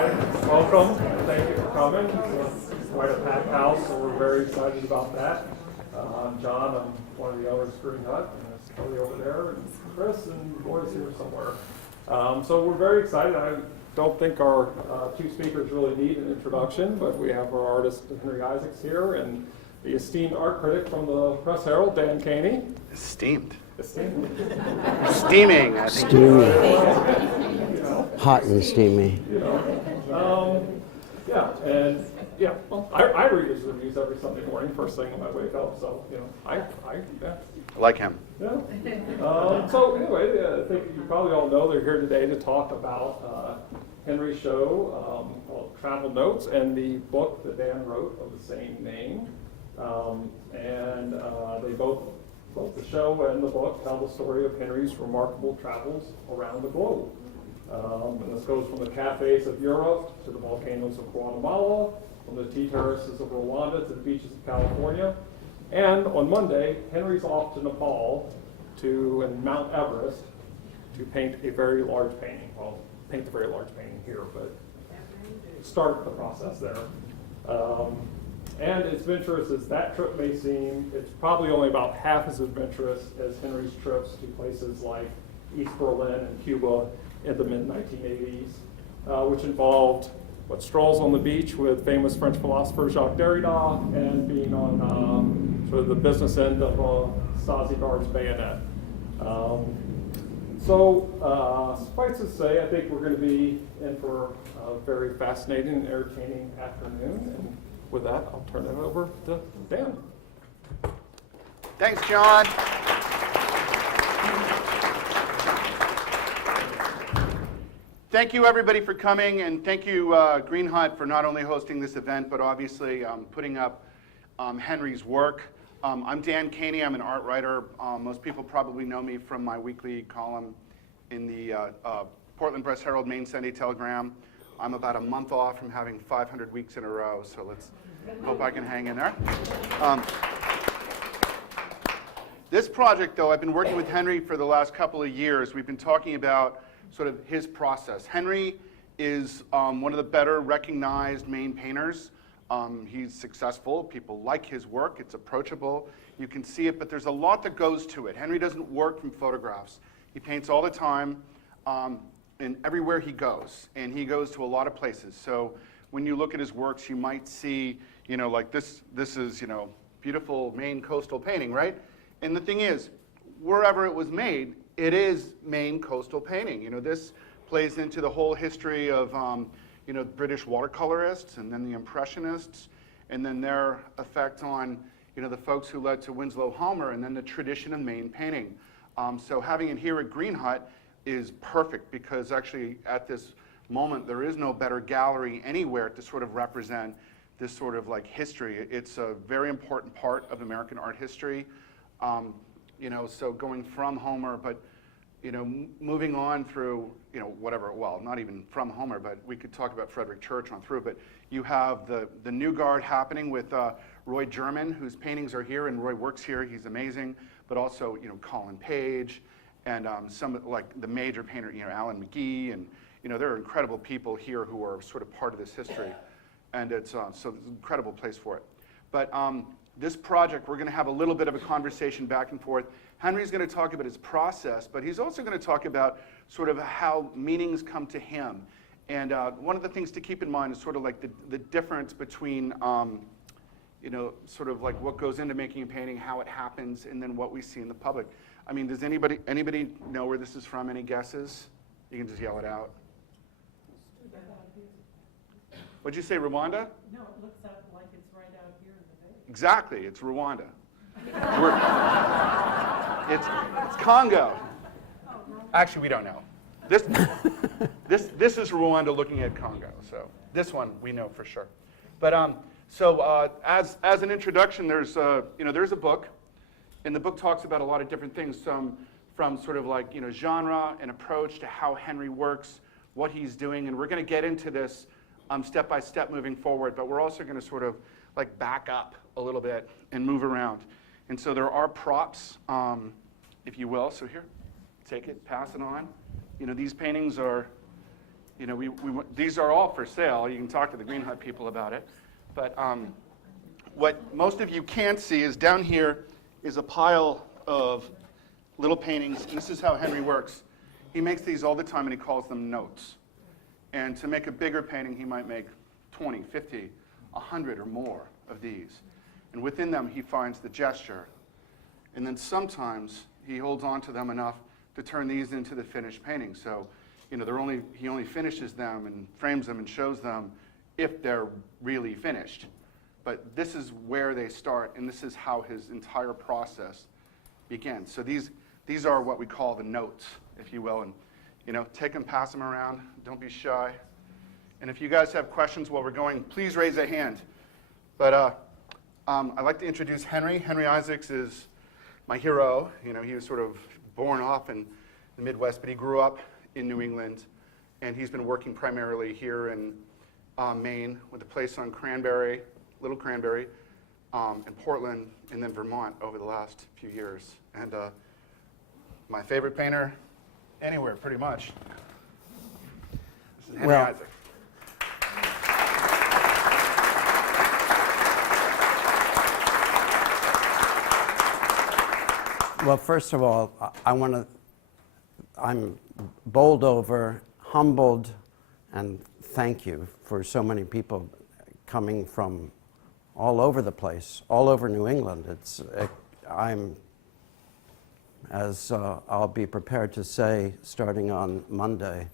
Hi, welcome. Thank you for coming. It's quite a packed house, so we're very excited about that. I'm John. I'm one of the owners of Greenhut, and there's Kelly over there, and Chris, and Roy's here somewhere. So we're very excited. I don't think our two speakers really need an introduction, but we have our artist Henry Isaacs here, and the esteemed art critic from the Press Herald, Dan Kany. Esteemed. Esteemed. Steaming. I think. Steamy. Hot and steamy. Well, I read his reviews every Sunday morning, first thing when I wake up. So I Like him. yeah. So anyway, I think you probably all know they're here today to talk about Henry's show called Travel Notes and the book that Dan wrote of the same name. They both the show and the book tell the story of Henry's remarkable travels around the globe. And this goes from the cafes of Europe to the volcanoes of Guatemala, from the tea terraces of Rwanda to the beaches of California. And on Monday, Henry's off to Nepal and Mount Everest to paint a very large painting. Well, paint the very large painting here, but start the process there. And as adventurous as that trip may seem, it's probably only about half as adventurous as Henry's trips to places like East Berlin and Cuba in the mid-1980s, which involved strolls on the beach with famous French philosopher Jacques Derrida and being on sort of the business end of a Stasi guard's bayonet. Suffice to say, I think we're going to be in for a very fascinating and entertaining afternoon. And with that, I'll turn it over to Dan. Thanks, John. Thank you, everybody, for coming, and thank you, Greenhut, for not only hosting this event, but obviously putting up Henry's work. I'm Dan Kany. I'm an art writer. Most people probably know me from my weekly column in the Portland Press Herald Main Sunday Telegram. I'm about a month off from having 500 weeks in a row, so let's hope I can hang in there. This project, though, I've been working with Henry for the last couple of years. We've been talking about sort of his process. Henry is one of the better recognized Maine painters. He's successful. People like his work. It's approachable. You can see it, but there's a lot that goes to it. Henry doesn't work from photographs. He paints all the time. And everywhere he goes, and he goes to a lot of places. So when you look at his works, you might see, like this is, beautiful Maine coastal painting, right? And the thing is, wherever it was made, it is Maine coastal painting. This plays into the whole history of, British watercolorists, and then the Impressionists, and then their effect on, the folks who led to Winslow Homer, and then the tradition of Maine painting. So having it here at Greenhut is perfect, because actually at this moment there is no better gallery anywhere to sort of represent this sort of like history. It's a very important part of American art history. So going from Homer, but moving on through whatever, well, not even from Homer, but we could talk about Frederick Church on through, but you have the new guard happening with Roy German, whose paintings are here, and Roy works here. He's amazing. But also Colin Page, and some like the major painter, Alan McGee, and there are incredible people here who are sort of part of this history, and it's so it's an incredible place for it. But this project, we're going to have a little bit of a conversation back and forth. Henry's going to talk about his process, but he's also going to talk about sort of how meanings come to him. And one of the things to keep in mind is sort of like the difference between sort of like what goes into making a painting, how it happens, and then what we see in the public. I mean, does anybody know where this is from? Any guesses? You can just yell it out. What'd you say, Rwanda? No, it looks like it's right out here in the bay. Exactly, it's Rwanda. It's Congo. Actually, we don't know. This is Rwanda looking at Congo. So this one we know for sure. But as an introduction, there's a book. And the book talks about a lot of different things, from sort of like genre and approach to how Henry works, what he's doing, and we're going to get into this step by step moving forward. But we're also going to sort of like back up a little bit and move around. And so there are props, if you will. So here, take it, pass it on. These paintings are, You know, these are all for sale. You can talk to the Greenhut people about it. But what most of you can't see is down here is a pile of little paintings. And this is how Henry works. He makes these all the time, and he calls them notes. And to make a bigger painting, he might make 20, 50, 100 or more of these. And within them, he finds the gesture. And then sometimes he holds on to them enough to turn these into the finished painting. So, you know, he only finishes them and frames them and shows them if they're really finished. But this is where they start, and this is how his entire process begins. So these are what we call the notes, if you will. And, you know, take them, pass them around. Don't be shy. And if you guys have questions while we're going, please raise a hand. But I'd like to introduce Henry. Henry Isaacs is my hero. You know, he was sort of born off in the Midwest, but he grew up in New England, and he's been working primarily here in Maine with a place on Little Cranberry, in Portland, and then Vermont over the last few years. And my favorite painter anywhere, pretty much. This is Henry Isaacs. Well, first of all, I'm bowled over, humbled, and thank you for so many people coming from all over the place, all over New England. I'm, as I'll be prepared to say, starting on Monday,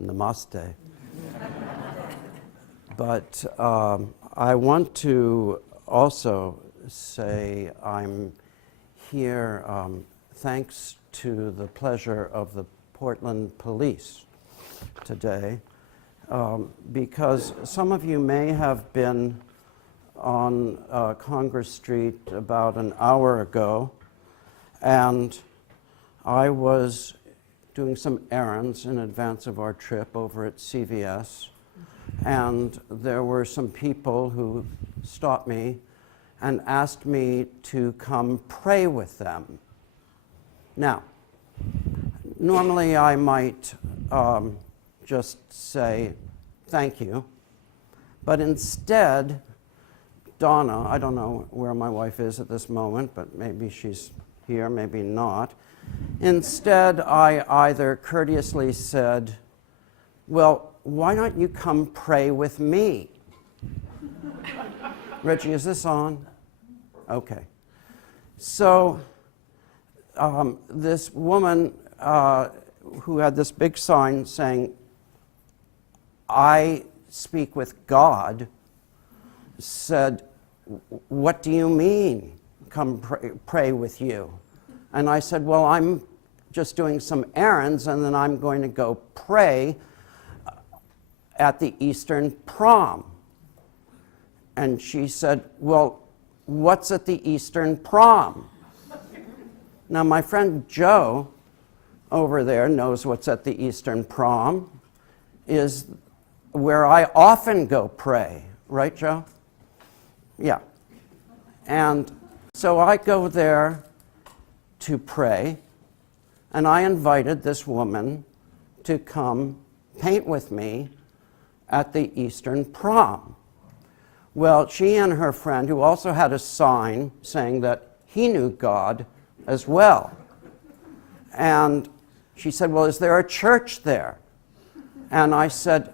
namaste. But I want to also say I'm here thanks to the pleasure of the Portland Police today, because some of you may have been on Congress Street about an hour ago, and I was doing some errands in advance of our trip over at CVS, and there were some people who stopped me and asked me to come pray with them. Now, normally I might just say thank you, but instead, Donna, I don't know where my wife is at this moment, but maybe she's here, maybe not. Instead, I either courteously said, well, why don't you come pray with me? Reggie, is this on? Okay. So this woman who had this big sign saying, I speak with God, said, what do you mean, come pray with you? And I said, well, I'm just doing some errands, and then I'm going to go pray at the Eastern Prom. And she said, well, what's at the Eastern Prom? Now, my friend Joe over there knows what's at the Eastern Prom, is where I often go pray. Right, Joe? Yeah. And so I go there to pray, and I invited this woman to come paint with me at the Eastern Prom. Well, she and her friend, who also had a sign saying that he knew God as well. And she said, well, is there a church there? And I said,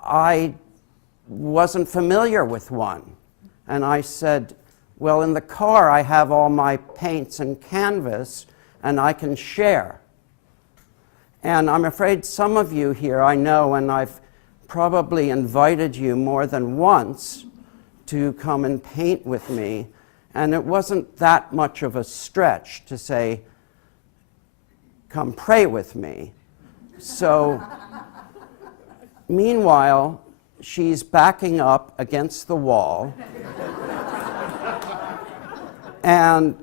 I wasn't familiar with one. And I said, well, in the car I have all my paints and canvas, and I can share. And I'm afraid some of you here I know, and I've probably invited you more than once to come and paint with me, and it wasn't that much of a stretch to say, come pray with me. So, meanwhile, she's backing up against the wall, and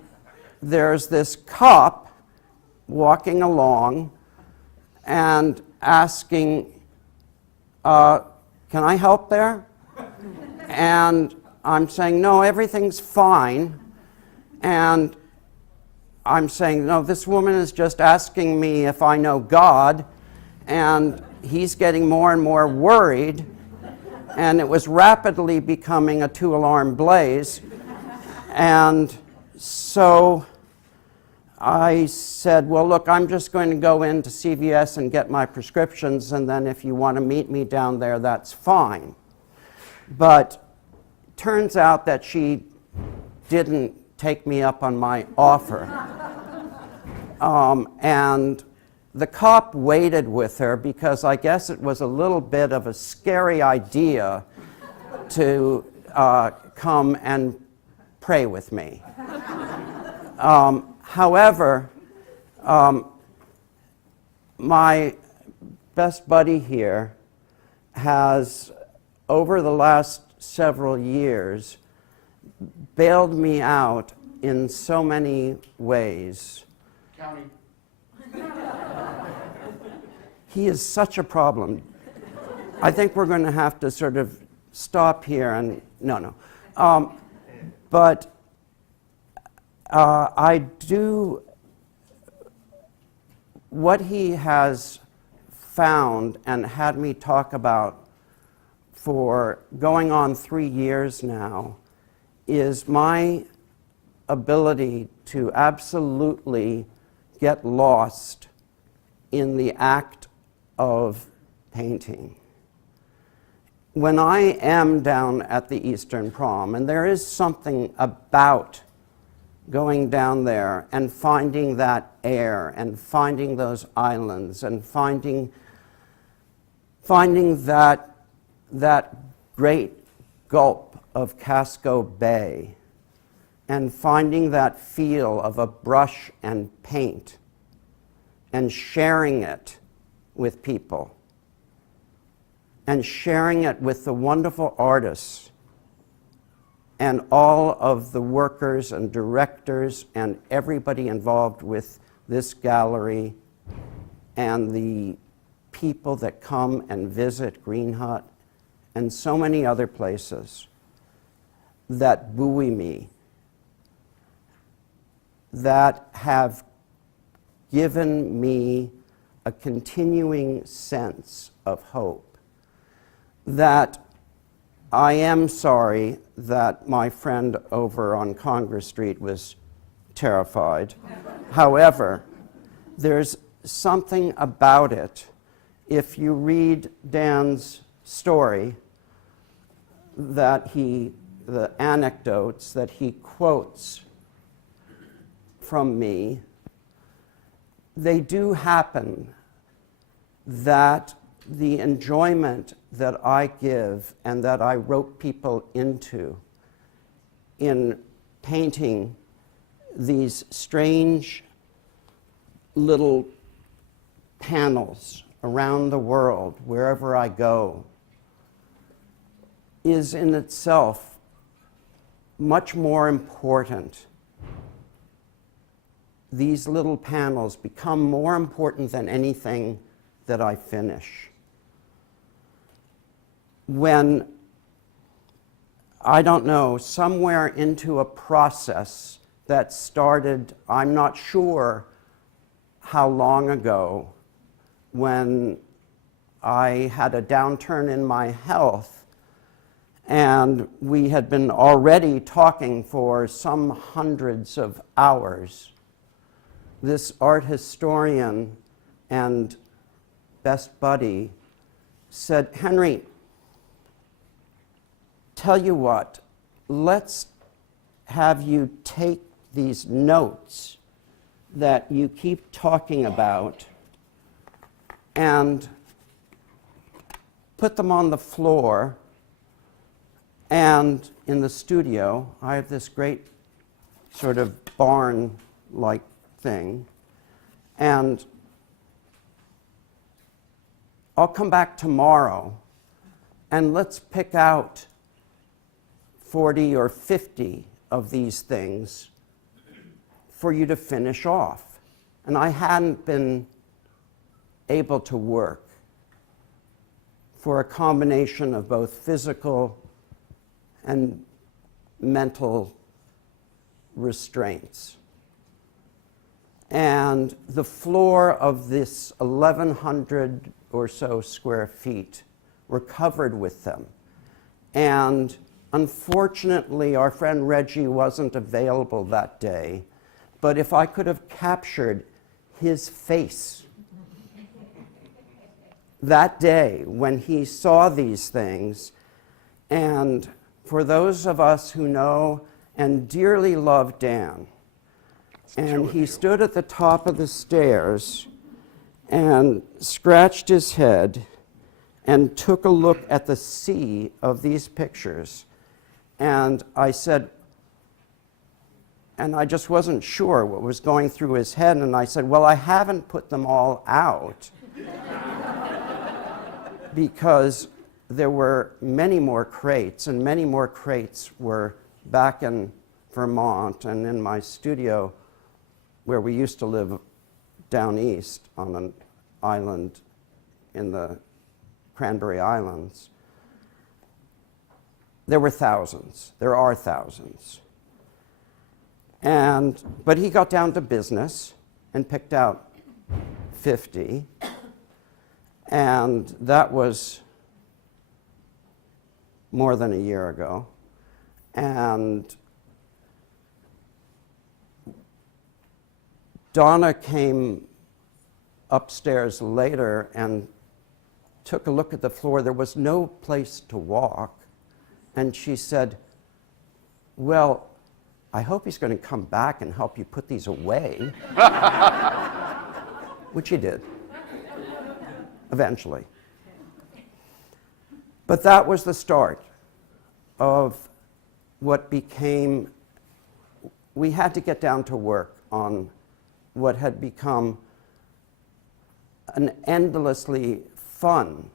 there's this cop walking along and asking, can I help there? And I'm saying, no, everything's fine. And I'm saying, no, this woman is just asking me if I know God. And he's getting more and more worried, and it was rapidly becoming a two-alarm blaze. And so I said, well, look, I'm just going to go into CVS and get my prescriptions, and then if you want to meet me down there, that's fine. But turns out that she didn't take me up on my offer. And the cop waited with her because I guess it was a little bit of a scary idea to come and pray with me. However, my best buddy here has, over the last several years, bailed me out in so many ways. County. He is such a problem. I think we're going to have to sort of stop here and, no. But I do, what he has found and had me talk about for going on 3 years now is my ability to absolutely get lost in the act of painting. When I am down at the Eastern Prom, and there is something about going down there and finding that air and finding those islands and finding that great gulp of Casco Bay and finding that feel of a brush and paint and sharing it with people and sharing it with the wonderful artists and all of the workers and directors and everybody involved with this gallery and the people that come and visit Greenhut and so many other places that buoy me, that have given me a continuing sense of hope, that I am sorry that my friend over on Congress Street was terrified. However, there's something about it. If you read Dan's story, the anecdotes that he quotes from me, they do happen, that the enjoyment that I give and that I rope people into in painting these strange little panels around the world, wherever I go, is in itself much more important. These little panels become more important than anything that I finish. When, I don't know, somewhere into a process that started, I'm not sure how long ago, when I had a downturn in my health, and we had been already talking for some hundreds of hours. This art historian and best buddy said, Henry, tell you what, let's have you take these notes that you keep talking about and put them on the floor. And in the studio, I have this great sort of barn-like thing. And I'll come back tomorrow and let's pick out 40 or 50 of these things for you to finish off. And I hadn't been able to work for a combination of both physical and mental restraints. And the floor of this 1,100 or so square feet were covered with them. And unfortunately, our friend Reggie wasn't available that day, but if I could have captured his face that day when he saw these things, and for those of us who know and dearly love Dan, and he stood at the top of the stairs and scratched his head and took a look at the sea of these pictures. And I said, and I just wasn't sure what was going through his head, and I said, well, I haven't put them all out because there were many more crates, and many more crates were back in Vermont and in my studio where we used to live down east on an island in the Cranberry Islands. There were thousands. There are thousands. But he got down to business and picked out 50. And that was more than a year ago. And Donna came upstairs later and took a look at the floor. There was no place to walk. And she said, well, I hope he's going to come back and help you put these away. Which he did, eventually. But that was the start of what became, we had to get down to work on what had become an endlessly fun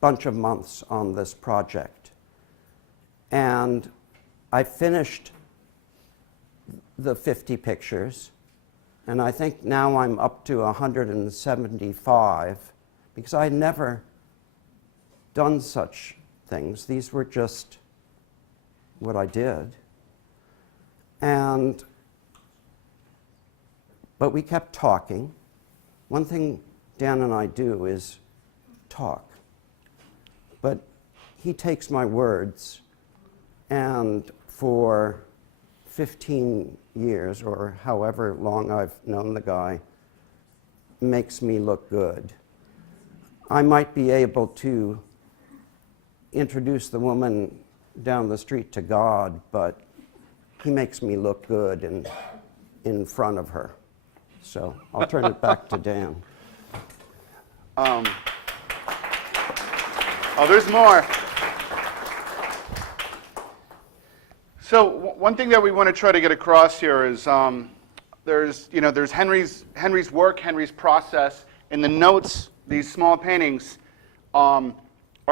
bunch of months on this project. And I finished the 50 pictures, and I think now I'm up to 175, because I had never done such things. These were just what I did. But we kept talking. One thing Dan and I do is talk. But he takes my words, and for 15 years, or however long I've known the guy, makes me look good. I might be able to introduce the woman down the street to God, but he makes me look good in front of her. So I'll turn it back to Dan. Oh, there's more. So one thing that we want to try to get across here is there's Henry's work, Henry's process, and the notes, these small paintings, are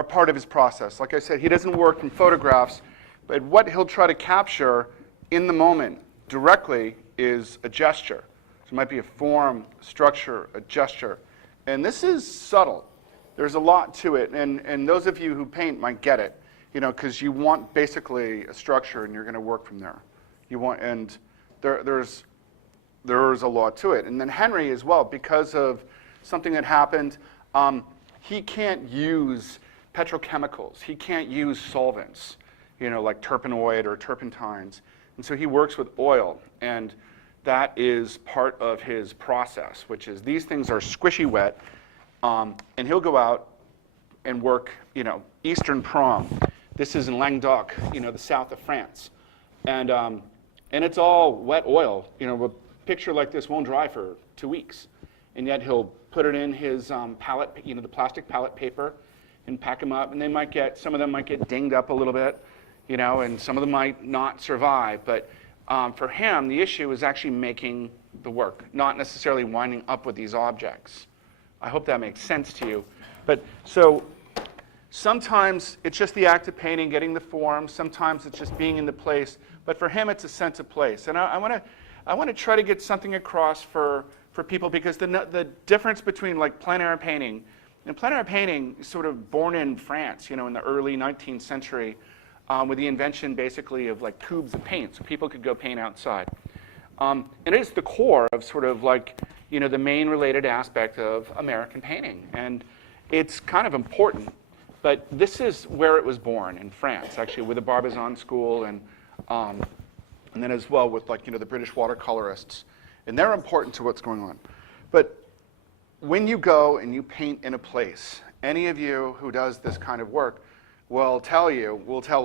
part of his process. Like I said, he doesn't work in photographs, but what he'll try to capture in the moment directly is a gesture. So it might be a form, a structure, a gesture. And this is subtle. There's a lot to it, and those of you who paint might get it, because you want basically a structure, and you're going to work from there. And there's a lot to it. And then Henry as well, because of something that happened, he can't use petrochemicals. He can't use solvents, like terpenoid or turpentines. And so he works with oil, and that is part of his process, which is these things are squishy wet, and he'll go out and work, Eastern Prom. This is in Languedoc, the south of France. And it's all wet oil. A picture like this won't dry for 2 weeks. And yet he'll put it in his palette, the plastic palette paper, and pack them up. And some of them might get dinged up a little bit, and some of them might not survive. But for him, the issue is actually making the work, not necessarily winding up with these objects. I hope that makes sense to you. But so sometimes it's just the act of painting, getting the form. Sometimes it's just being in the place. But for him, it's a sense of place. And I want to try to get something across for people, because the difference between like plein air painting, and plein air painting is sort of born in France, in the early 19th century, with the invention basically of like tubes of paint, so people could go paint outside. And it's the core of sort of like, the main related aspect of American painting. And it's kind of important, but this is where it was born, in France, actually, with the Barbizon School, and then as well with the British watercolorists. And they're important to what's going on. But when you go and you paint in a place, any of you who does this kind of work will tell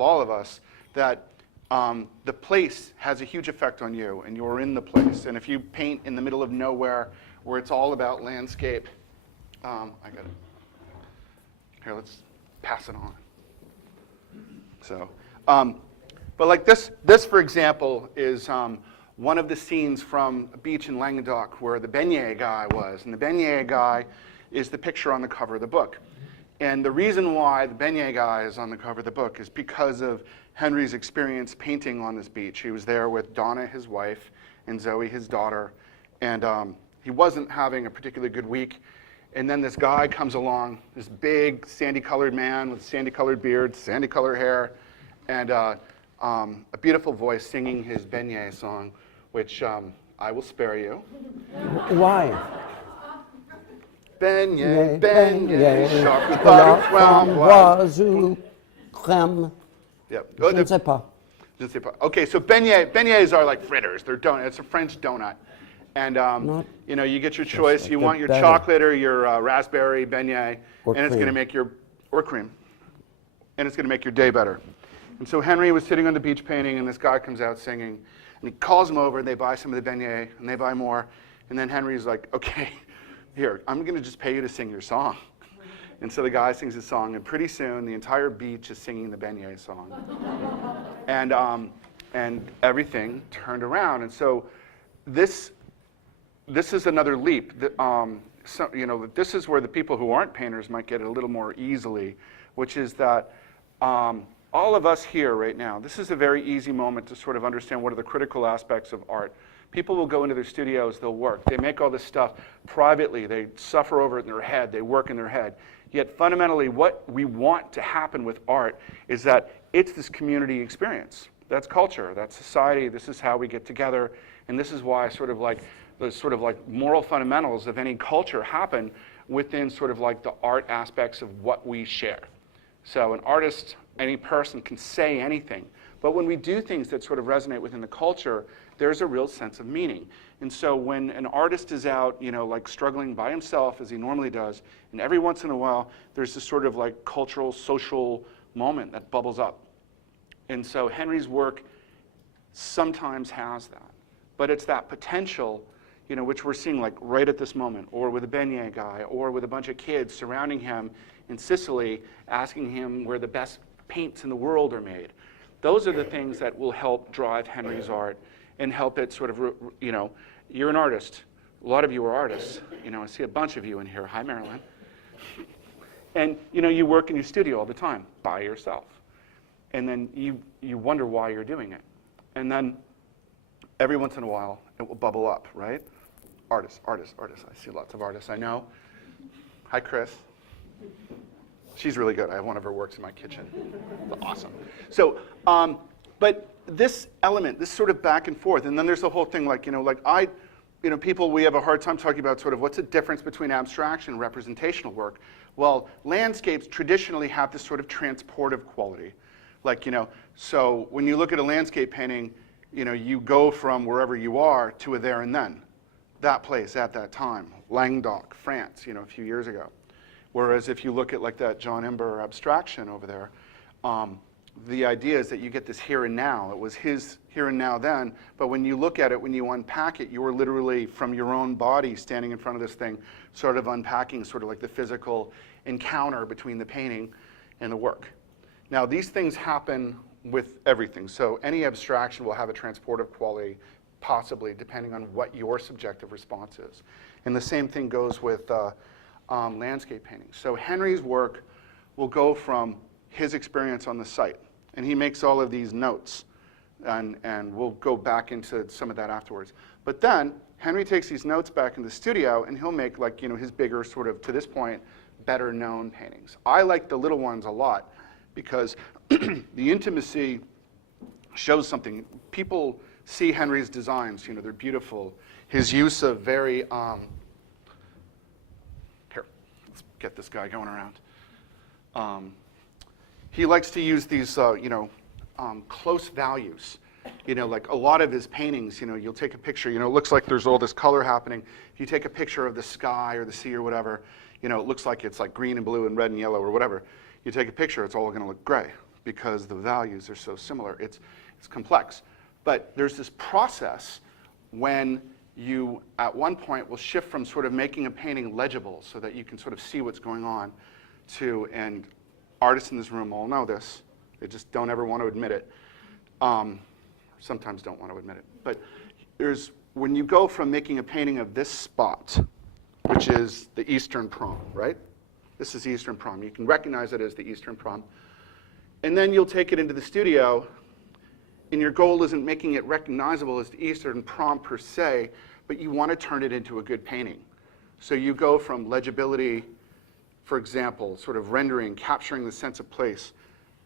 all of us that the place has a huge effect on you, and you're in the place. And if you paint in the middle of nowhere, where it's all about landscape, I got it. Here, let's pass it on. So, but like this for example, is one of the scenes from a beach in Languedoc where the beignet guy was. And the beignet guy is the picture on the cover of the book. And the reason why the beignet guy is on the cover of the book is because of Henry's experience painting on this beach. He was there with Donna, his wife, and Zoe, his daughter. And he wasn't having a particularly good week. And then this guy comes along, this big sandy-colored man with sandy-colored beard, sandy-colored hair, and a beautiful voice singing his beignet song, which I will spare you. Why? Beignet, beignet, chocolate butter, framboise. Crème. Yep. Je ne sais pas. Je ne sais pas. Okay, so beignets are like fritters. They're donuts. It's a French donut. And you get your choice. like You the want your better. chocolate or your raspberry beignet, Or and it's going to cream. make or cream, and it's going to make your day better. And so Henry was sitting on the beach painting, and this guy comes out singing, and he calls him over, and they buy some of the beignet, and they buy more, and then Henry's like, okay, here, I'm going to just pay you to sing your song. And so the guy sings his song, and pretty soon the entire beach is singing the beignet song, and everything turned around. And so this is another leap. This is where the people who aren't painters might get it a little more easily, which is that all of us here right now, this is a very easy moment to sort of understand what are the critical aspects of art. People will go into their studios, they'll work, they make all this stuff privately, they suffer over it in their head, they work in their head. Yet fundamentally what we want to happen with art is that it's this community experience. That's culture, that's society, this is how we get together, and this is why the moral fundamentals of any culture happen within the art aspects of what we share. So an artist, any person can say anything, but when we do things that sort of resonate within the culture, there's a real sense of meaning. And so when an artist is out, struggling by himself as he normally does, and every once in a while, there's this sort of cultural, social moment that bubbles up. And so Henry's work sometimes has that, but it's that potential which we're seeing right at this moment, or with a beignet guy, or with a bunch of kids surrounding him in Sicily, asking him where the best paints in the world are made. Those are the things that will help drive Henry's art and help it you're an artist. A lot of you are artists. I see a bunch of you in here. Hi, Marilyn. And you work in your studio all the time by yourself. And then you wonder why you're doing it. And then every once in a while, it will bubble up, right? Artists. I see lots of artists I know. Hi, Chris. She's really good. I have one of her works in my kitchen. Awesome. So, but this element, this sort of back and forth, and then there's the whole thing people, we have a hard time talking about what's the difference between abstraction and representational work. Well, landscapes traditionally have this sort of transportive quality. So when you look at a landscape painting, you go from wherever you are to a there and then. That place at that time, Languedoc, France, a few years ago. Whereas if you look at that John Ember abstraction over there, the idea is that you get this here and now. It was his here and now then, but when you look at it, when you unpack it, you were literally from your own body standing in front of this thing, sort of unpacking the physical encounter between the painting and the work. Now these things happen with everything. So any abstraction will have a transportive quality, possibly, depending on what your subjective response is. And the same thing goes with landscape painting. So Henry's work will go from his experience on the site, and he makes all of these notes, and we'll go back into some of that afterwards. But then Henry takes these notes back in the studio, and he'll make his bigger to this point, better known paintings. I like the little ones a lot because the intimacy shows something. People see Henry's designs. They're beautiful. His use of very, here, let's get this guy going around. He likes to use these, close values. Like a lot of his paintings, you'll take a picture, it looks like there's all this color happening. If you take a picture of the sky or the sea or whatever, it looks like it's like green and blue and red and yellow or whatever. You take a picture, it's all going to look gray because the values are so similar. It's complex. But there's this process when you, at one point, will shift from sort of making a painting legible so that you can sort of see what's going on to, and artists in this room all know this, they just don't ever want to admit it. Sometimes don't want to admit it. But when you go from making a painting of this spot, which is the Eastern Prom, right? This is Eastern Prom. You can recognize it as the Eastern Prom. And then you'll take it into the studio, and your goal isn't making it recognizable as the Eastern Prom per se, but you want to turn it into a good painting. So you go from legibility, for example, sort of rendering, capturing the sense of place,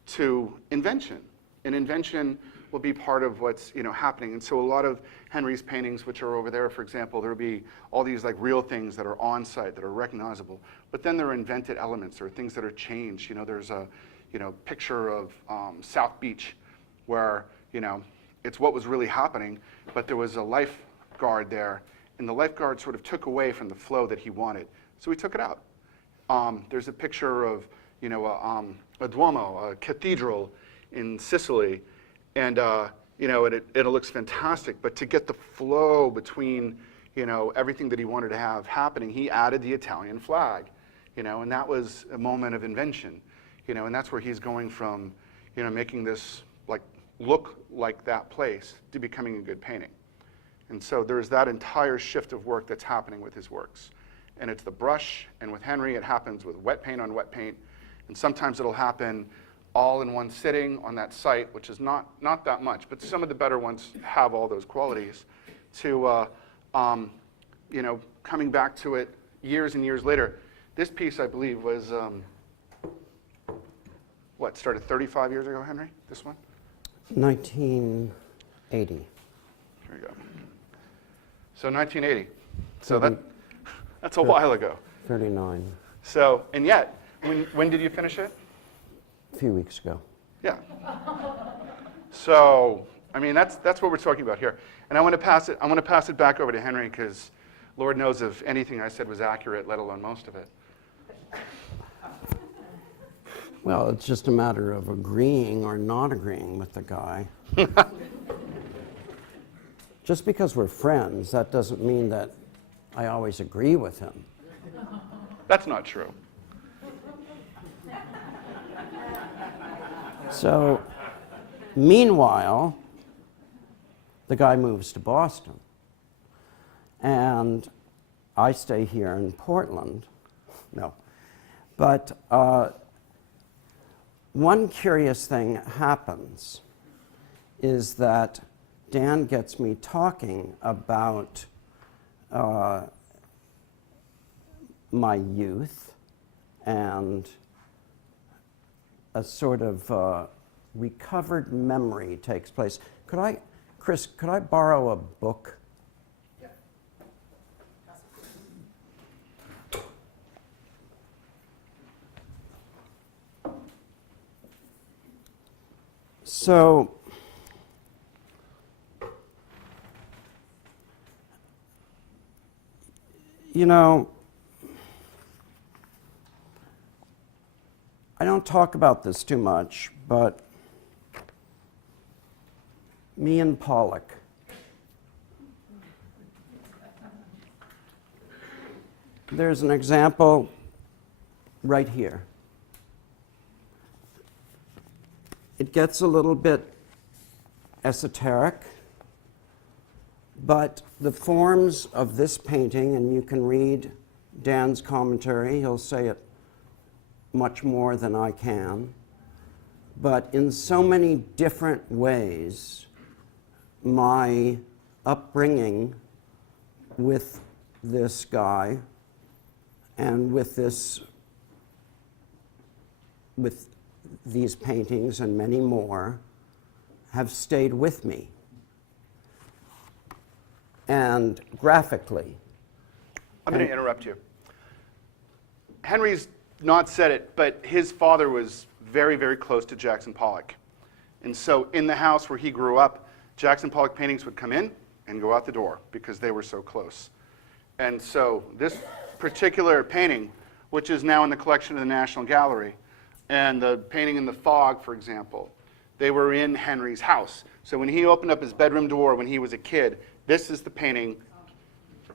to invention. And invention will be part of what's happening. And so a lot of Henry's paintings, which are over there, for example, there'll be all these like real things that are on site, that are recognizable. But then there are invented elements or things that are changed. There's a picture of South Beach where it's what was really happening, but there was a lifeguard there, and the lifeguard sort of took away from the flow that he wanted. So he took it out. There's a picture of a Duomo, a cathedral in Sicily, and it looks fantastic. But to get the flow between everything that he wanted to have happening, he added the Italian flag, and that was a moment of invention, and that's where he's going from making this like look like that place to becoming a good painting. And so there's that entire shift of work that's happening with his works. And it's the brush, and with Henry it happens with wet paint on wet paint, and sometimes it'll happen all in one sitting on that site, which is not that much, but some of the better ones have all those qualities, to coming back to it years and years later. This piece, I believe, was, started 35 years ago, Henry, this one? 1980. Here we go. So 1980. So that's a while ago. 39. So, and yet, when did you finish it? A few weeks ago. Yeah. So, I mean, that's what we're talking about here. And I want to pass it back over to Henry, because Lord knows if anything I said was accurate, let alone most of it. Well, it's just a matter of agreeing or not agreeing with the guy. Just because we're friends, that doesn't mean that I always agree with him. That's not true. So, meanwhile, the guy moves to Boston. And I stay here in Portland. No. But one curious thing happens is that Dan gets me talking about my youth, and a sort of recovered memory takes place. Chris, could I borrow a book? So, I don't talk about this too much, but me and Pollock. There's an example right here. It gets a little bit esoteric, but the forms of this painting, and you can read Dan's commentary, he'll say it much more than I can, but in so many different ways, my upbringing with this guy and with these paintings and many more have stayed with me. and graphically. I'm going to interrupt you. Henry's not said it, but his father was very, very close to Jackson Pollock. And so in the house where he grew up, Jackson Pollock paintings would come in and go out the door because they were so close. And so this particular painting, which is now in the collection of the National Gallery, and the painting in the fog, for example, they were in Henry's house. So when he opened up his bedroom door when he was a kid, this is the painting.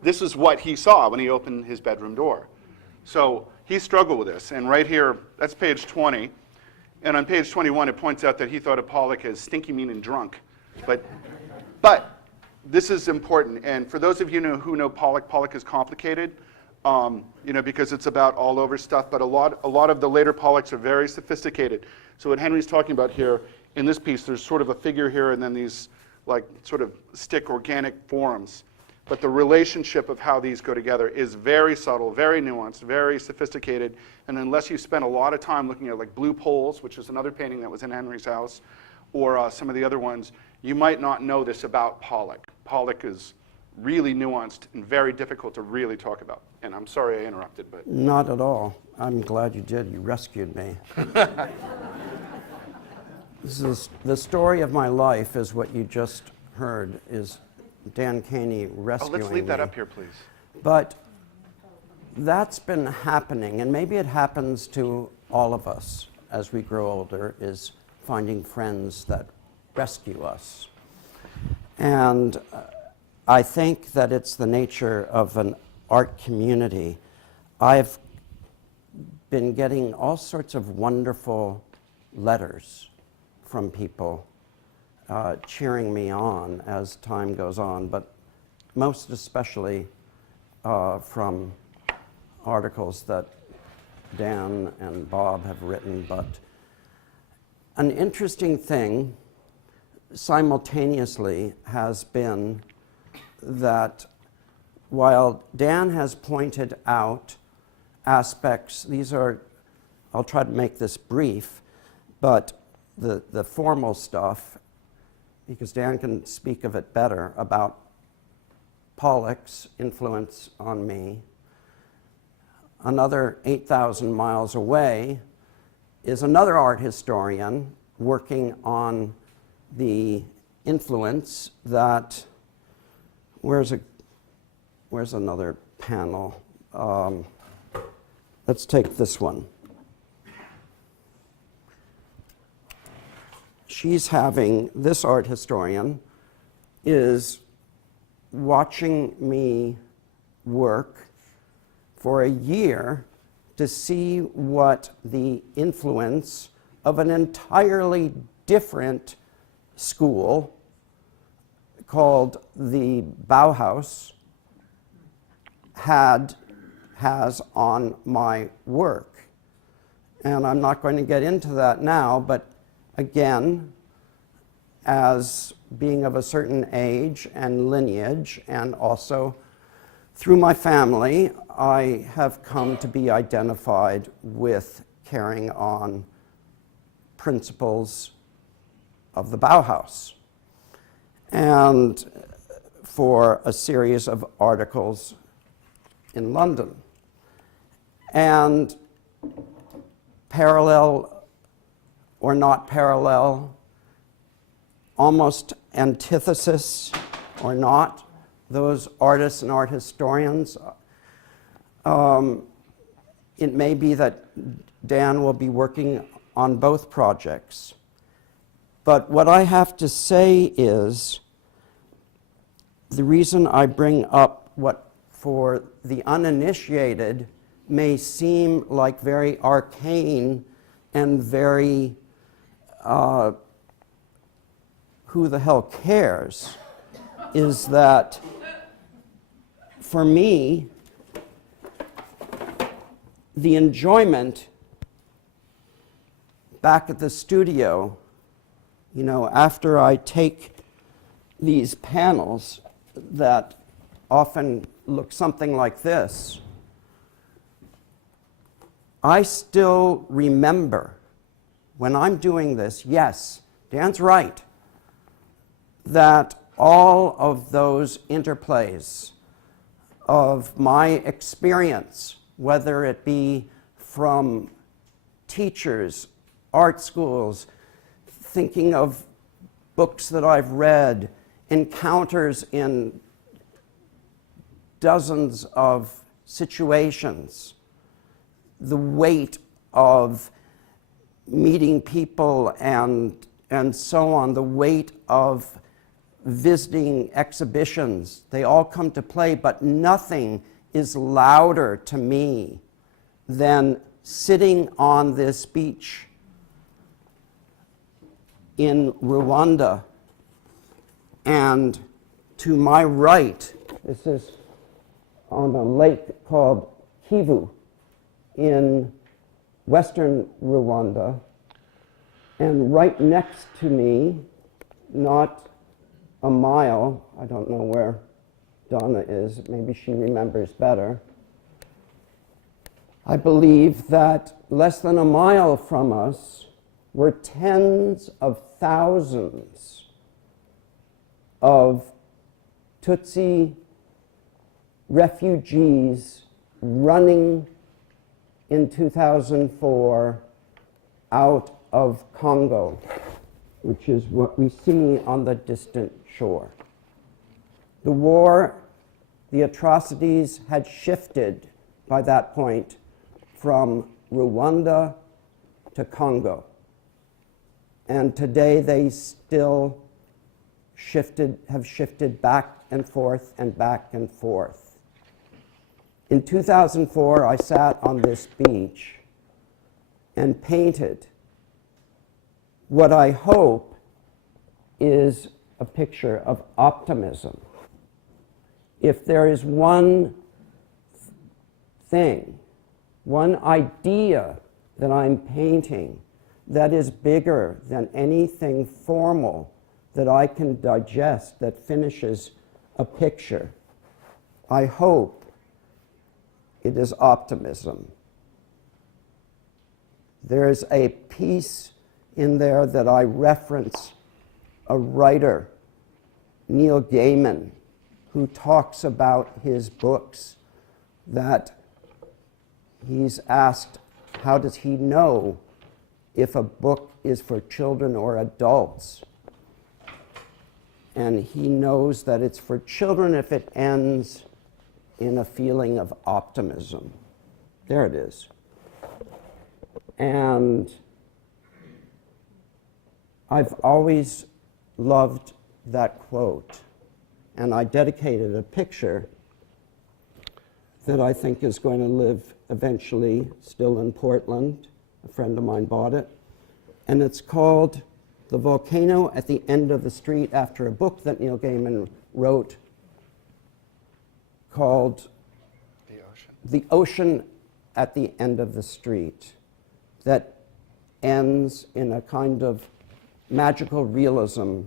This is what he saw when he opened his bedroom door. So he struggled with this. And right here, that's page 20. And on page 21, it points out that he thought of Pollock as stinky, mean, and drunk. But this is important. And for those of you who know Pollock, Pollock is complicated, because it's about all over stuff. But a lot of the later Pollocks are very sophisticated. So what Henry's talking about here, in this piece, there's sort of a figure here and then these like sort of stick organic forms. But the relationship of how these go together is very subtle, very nuanced, very sophisticated. And unless you spend a lot of time looking at like Blue Poles, which is another painting that was in Henry's house, or some of the other ones, you might not know this about Pollock. Pollock is really nuanced and very difficult to really talk about. And I'm sorry I interrupted, but... Not at all. I'm glad you did. You rescued me. The story of my life is what you just heard, is Dan Kany rescuing me. Let's leave that up here, please. But that's been happening, and maybe it happens to all of us as we grow older, is finding friends that rescue us. And I think that it's the nature of an art community. I've been getting all sorts of wonderful letters from people cheering me on as time goes on, but most especially from articles that Dan and Bob have written. But an interesting thing simultaneously has been that while Dan has pointed out aspects, I'll try to make this brief, but the formal stuff, because Dan can speak of it better, about Pollock's influence on me. Another 8,000 miles away is another art historian working on the influence that, where's another panel? Let's take this one. This art historian is watching me work for a year to see what the influence of an entirely different school called the Bauhaus has on my work. And I'm not going to get into that now, but again, as being of a certain age and lineage, and also through my family, I have come to be identified with carrying on principles of the Bauhaus, and for a series of articles in London. And parallel or not parallel, almost antithesis or not, those artists and art historians, it may be that Dan will be working on both projects. But what I have to say is, the reason I bring up what for the uninitiated may seem like very arcane and very who the hell cares, is that for me, the enjoyment back at the studio, after I take these panels that often look something like this, I still remember when I'm doing this, yes, Dan's right, that all of those interplays of my experience, whether it be from teachers, art schools, thinking of books that I've read, encounters in dozens of situations, the weight of meeting people and so on, the weight of visiting exhibitions, they all come to play, but nothing is louder to me than sitting on this beach in Rwanda, and to my right, this is on a lake called Kivu in western Rwanda, and right next to me, not a mile, I don't know where Donna is, maybe she remembers better, I believe that less than a mile from us were tens of thousands of Tutsi refugees running in 2004 out of Congo, which is what we see on the distant shore. The war, the atrocities had shifted by that point from Rwanda to Congo. And today they still have shifted back and forth and back and forth. In 2004, I sat on this beach and painted what I hope is a picture of optimism. If there is one thing, one idea that I'm painting that is bigger than anything formal that I can digest that finishes a picture, I hope it is optimism. There's a piece in there that I reference a writer, Neil Gaiman, who talks about his books, that he's asked, how does he know if a book is for children or adults? And he knows that it's for children if it ends in a feeling of optimism. There it is. And I've always loved that quote, and I dedicated a picture that I think is going to live eventually still in Portland. A friend of mine bought it. And it's called The Volcano at the End of the Street, after a book that Neil Gaiman wrote called The Ocean at the End of the Street, that ends in a kind of magical realism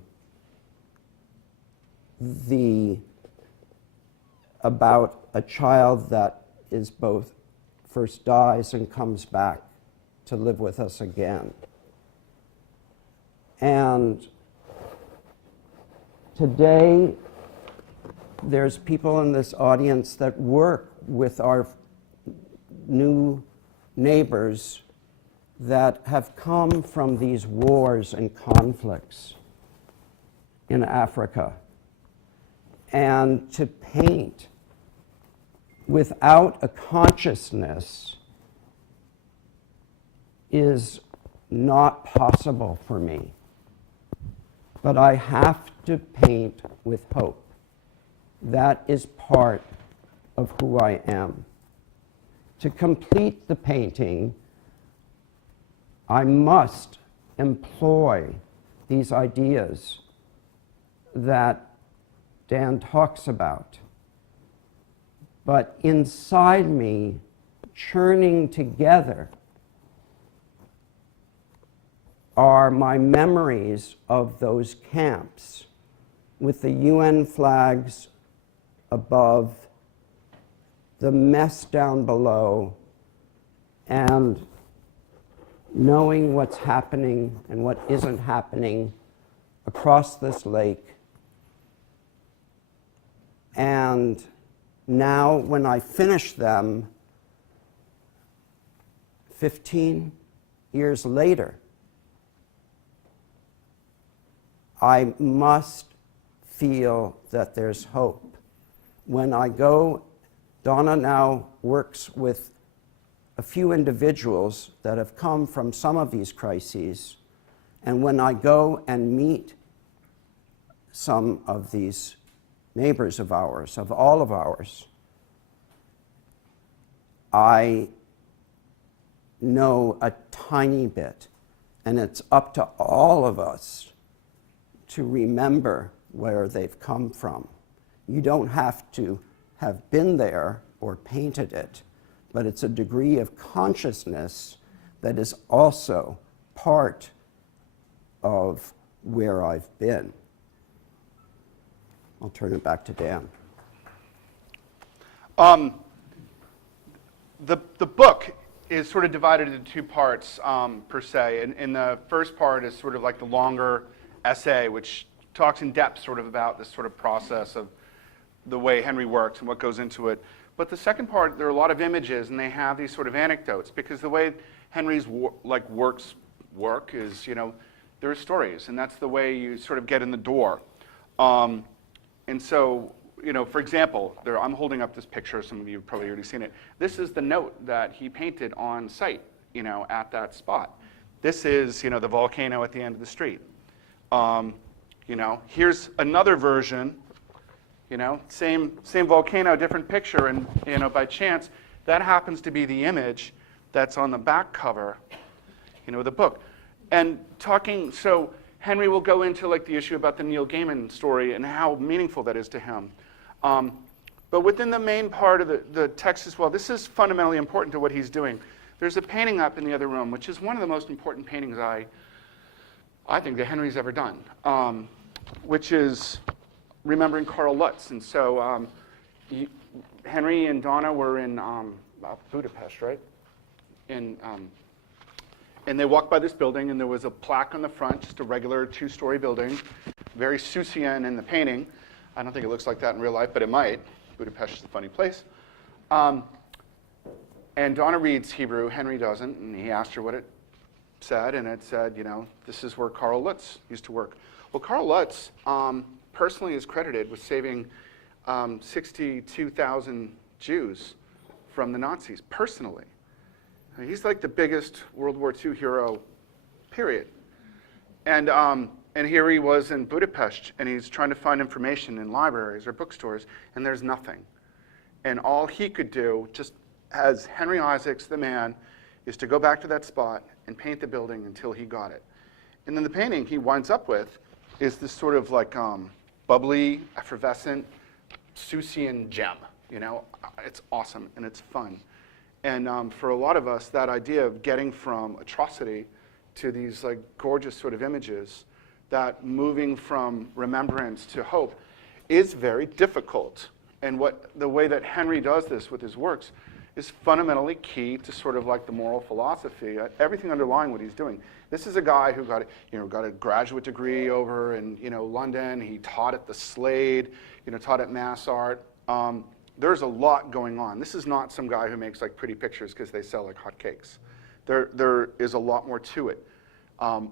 about a child that is both first dies and comes back to live with us again. And today, there's people in this audience that work with our new neighbors that have come from these wars and conflicts in Africa. And to paint without a consciousness is not possible for me. But I have to paint with hope. That is part of who I am. To complete the painting, I must employ these ideas that Dan talks about. But inside me, churning together, are my memories of those camps with the UN flags above, the mess down below, and knowing what's happening and what isn't happening across this lake And now when I finish them, 15 years later, I must feel that there's hope. When I go, Donna now works with a few individuals that have come from some of these crises, and when I go and meet some of these neighbors of ours, of all of ours, I know a tiny bit, and it's up to all of us to remember where they've come from. You don't have to have been there or painted it, but it's a degree of consciousness that is also part of where I've been. I'll turn it back to Dan. The book is sort of divided into two parts, per se. And the first part is sort of like the longer essay, which talks in depth sort of about this sort of process of the way Henry works and what goes into it. But the second part, there are a lot of images, and they have these sort of anecdotes, because the way Henry's work is, there are stories, and that's the way you sort of get in the door. And so, for example, I'm holding up this picture. Some of you have probably already seen it. This is the note that he painted on site, at that spot. This is, the volcano at the end of the street. Here's another version, same volcano, different picture, and, by chance, that happens to be the image that's on the back cover, of the book. And so Henry will go into like the issue about the Neil Gaiman story and how meaningful that is to him. But within the main part of the text as well, this is fundamentally important to what he's doing. There's a painting up in the other room, which is one of the most important paintings I think that Henry's ever done, which is remembering Karl Lutz. And so Henry and Donna were in Budapest, right? And they walked by this building, and there was a plaque on the front, just a regular two-story building, very Sicilian in the painting. I don't think it looks like that in real life, but it might. Budapest is a funny place. And Donna reads Hebrew, Henry doesn't, and he asked her what it said, and it said, this is where Karl Lutz used to work. Well, Karl Lutz personally is credited with saving 62,000 Jews from the Nazis, personally. He's like the biggest World War II hero, period. And here he was in Budapest, and he's trying to find information in libraries or bookstores, and there's nothing. And all he could do, just as Henry Isaacs, the man, is to go back to that spot and paint the building until he got it. And then the painting he winds up with is this sort of like bubbly, effervescent, Sicilian gem. It's awesome and it's fun. And for a lot of us, that idea of getting from atrocity to these like gorgeous sort of images, that moving from remembrance to hope, is very difficult. And the way that Henry does this with his works is fundamentally key to sort of like the moral philosophy, everything underlying what he's doing. This is a guy who got a graduate degree over in London. He taught at the Slade, taught at Mass Art. There's a lot going on. This is not some guy who makes like pretty pictures because they sell like hotcakes. There is a lot more to it,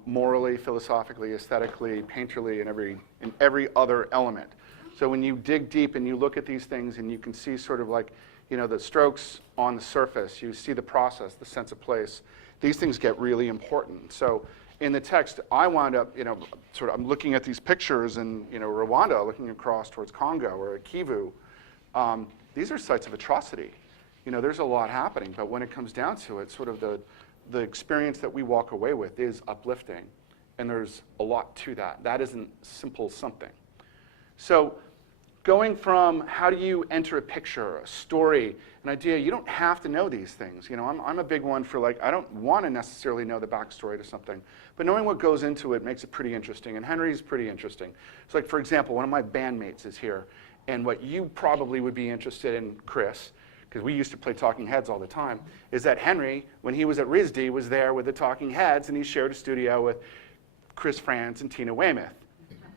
morally, philosophically, aesthetically, painterly, and every other element. So when you dig deep and you look at these things and you can see sort of like, the strokes on the surface, you see the process, the sense of place, these things get really important. So in the text, I wound up, I'm looking at these pictures in, Rwanda, looking across towards Congo or Kivu. These are sites of atrocity. There's a lot happening, but when it comes down to it, sort of the experience that we walk away with is uplifting, and there's a lot to that. That isn't simple something. So going from how do you enter a picture, a story, an idea, you don't have to know these things. I'm a big one for like, I don't want to necessarily know the backstory to something, but knowing what goes into it makes it pretty interesting, and Henry's pretty interesting. So like, for example, one of my bandmates is here, and what you probably would be interested in, Chris, because we used to play Talking Heads all the time, is that Henry, when he was at RISD, was there with the Talking Heads, and he shared a studio with Chris Frantz and Tina Weymouth.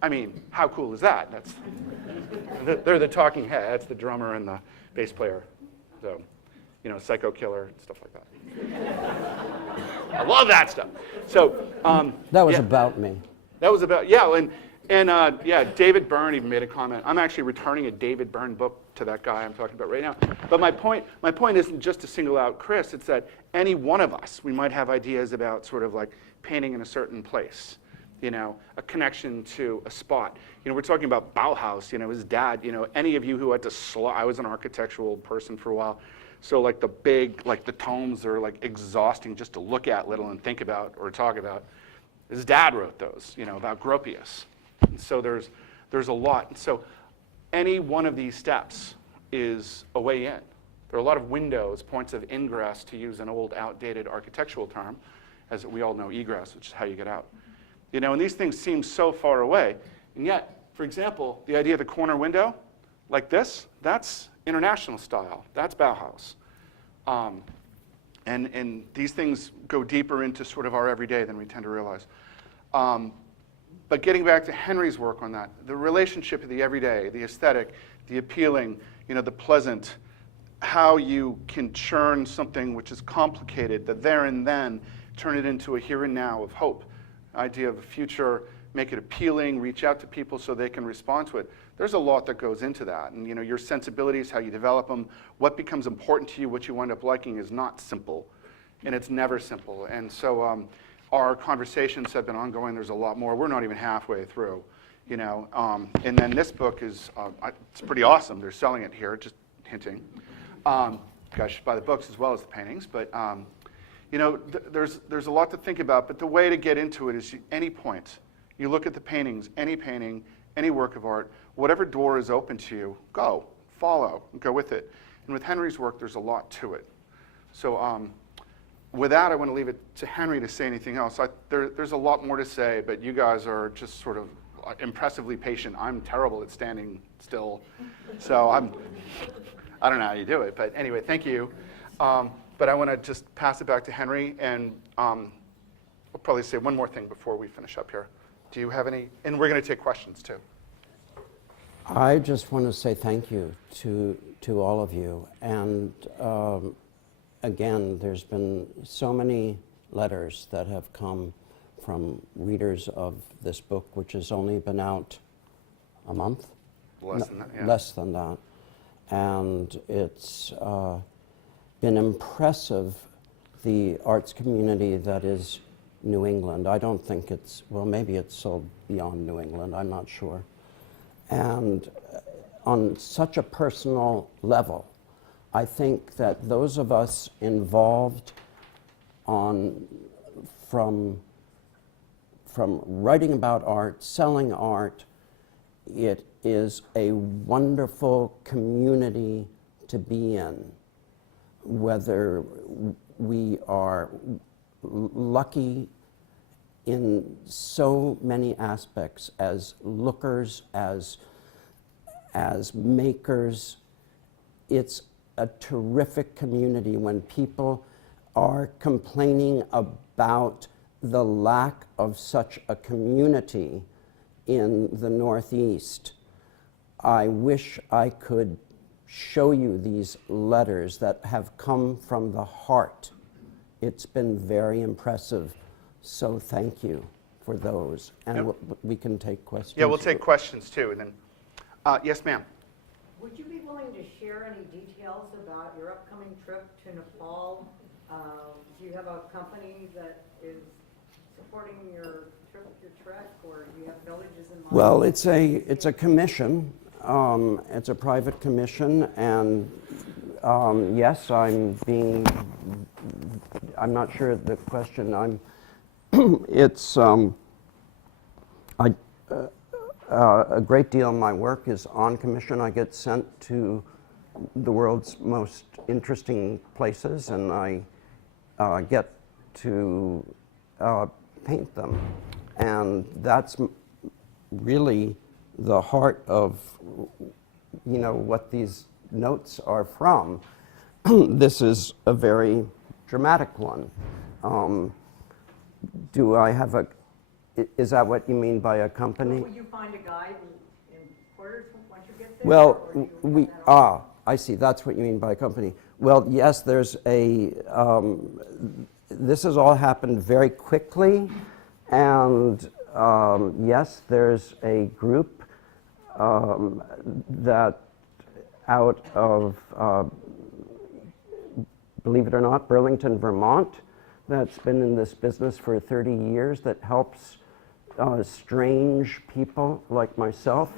I mean, how cool is that? They're the talking head. That's the drummer and the bass player. So, you know, Psycho Killer, stuff like that. I love that stuff. So That was yeah, about me. that was about yeah. David Byrne even made a comment. I'm actually returning a David Byrne book to that guy I'm talking about right now. But my point isn't just to single out Chris. It's that any one of us, we might have ideas about sort of like painting in a certain place. You know, a connection to a spot. You know, we're talking about Bauhaus, you know, his dad, you know, any of you who had to I was an architectural person for a while. So like the big, like the tomes are like exhausting just to look at, let alone think about or talk about. His dad wrote those, you know, about Gropius. And so there's a lot. And so any one of these steps is a way in. There are a lot of windows, points of ingress, to use an old outdated architectural term, as we all know egress, which is how you get out. You know, and these things seem so far away. And yet, for example, the idea of the corner window, like this, that's international style. That's Bauhaus. And these things go deeper into sort of our everyday than we tend to realize. But getting back to Henry's work on that, the relationship of the everyday, the aesthetic, the appealing, you know, the pleasant, how you can churn something which is complicated, the there and then, turn it into a here and now of hope. Idea of a future, make it appealing, reach out to people so they can respond to it. There's a lot that goes into that. And you know, your sensibilities, how you develop them, what becomes important to you, what you wind up liking is not simple. And it's never simple. And so our conversations have been ongoing. There's a lot more. We're not even halfway through, you know. And then this book is, it's pretty awesome. They're selling it here, just hinting. Guys should buy the books as well as the paintings. But you know, there's a lot to think about, but the way to get into it is any point. You look at the paintings, any painting, any work of art, whatever door is open to you, go, follow, go with it. And with Henry's work, there's a lot to it. So with that, I want to leave it to Henry to say anything else. There's a lot more to say, but you guys are just sort of impressively patient. I'm terrible at standing still, so I don't know how you do it, but anyway, thank you. But I want to just pass it back to Henry, and I'll probably say one more thing before we finish up here. Do you have any? And we're going to take questions too. I just want to say thank you to all of you. And again, there's been so many letters that have come from readers of this book, which has only been out a month? Less than that, yeah. Less than that. And it's been impressive, the arts community that is New England. I don't think it's, well, maybe it's sold beyond New England, I'm not sure. And on such a personal level, I think that those of us involved from writing about art, selling art, it is a wonderful community to be in. Whether we are lucky in so many aspects as lookers, as makers, it's a terrific community when people are complaining about the lack of such a community in the Northeast. I wish I could show you these letters that have come from the heart. It's been very impressive. So thank you for those. And we can take questions. Yeah, we'll take questions too. And then, yes, ma'am. Would you be willing to share any details about your upcoming trip to Nepal? Do you have a company that is supporting your trek, or do you have villages in mind? Well, it's a commission. It's a private commission, and yes, I'm not sure of the question. A great deal of my work is on commission. I get sent to the world's most interesting places, and I get to paint them. And that's really the heart of, you know, what these notes are from. This is a very dramatic one. Do I have Is that what you mean by a company? Will you find a guide in quarters once you get there? Well, or do you have that on- I see, that's what you mean by a company. Well, yes, there's a, this has all happened very quickly, and yes, there's a group that out of, believe it or not, Burlington, Vermont, that's been in this business for 30 years that helps strange people like myself.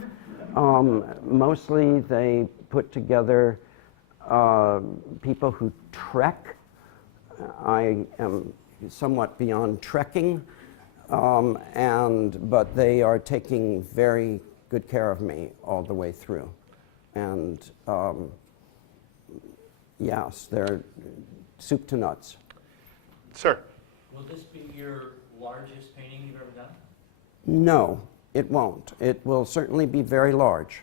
Mostly they put together people who trek. I am somewhat beyond trekking, but they are taking very good care of me all the way through. And yes, they're soup to nuts. Sir? Will this be your largest painting you've ever done? No, it won't. It will certainly be very large.